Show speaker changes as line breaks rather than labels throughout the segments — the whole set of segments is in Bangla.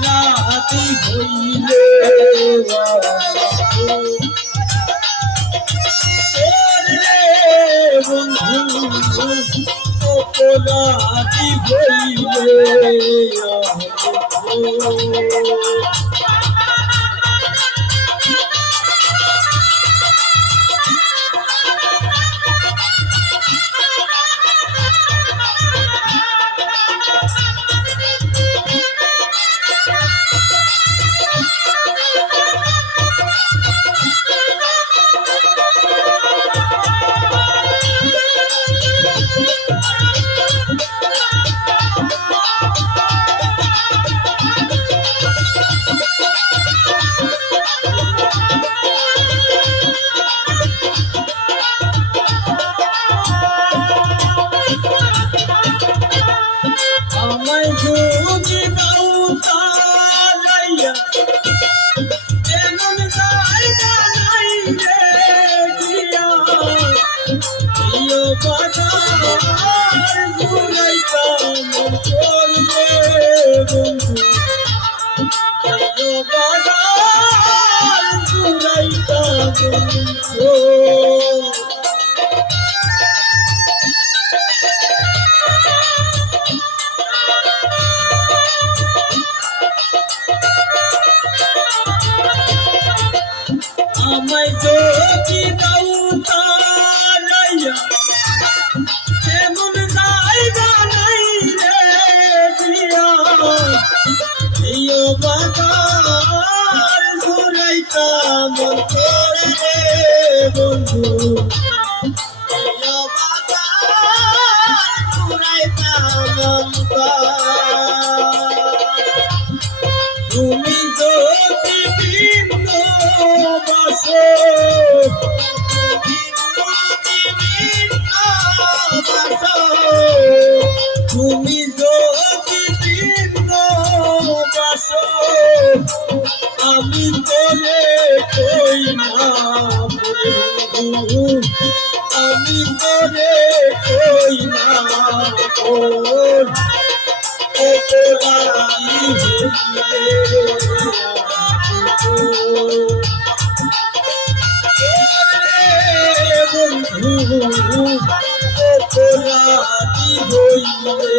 রাতি হইলে বন্ধু রাতি হইলে প্রিয় কথা তুমি যদি ভিন্ন বাসো আমি তোরে কই না আমি তোরে কই না বন্ধু। তোরা মরে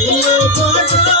এই ঘটনা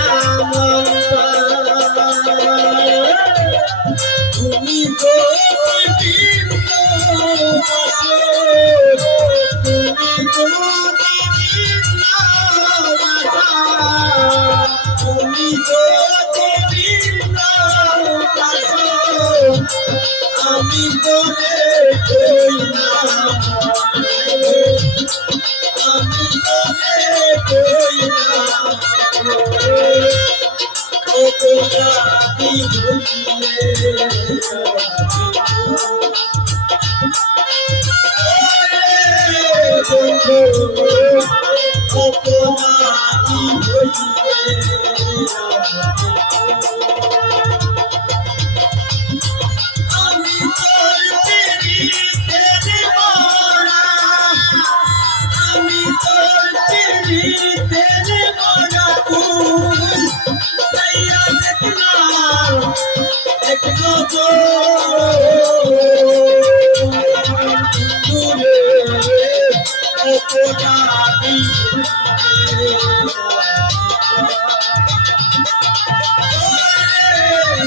তুমি যে আমি তোরে কই না আমি তোরে কই না ও তোরা আমি ভুলে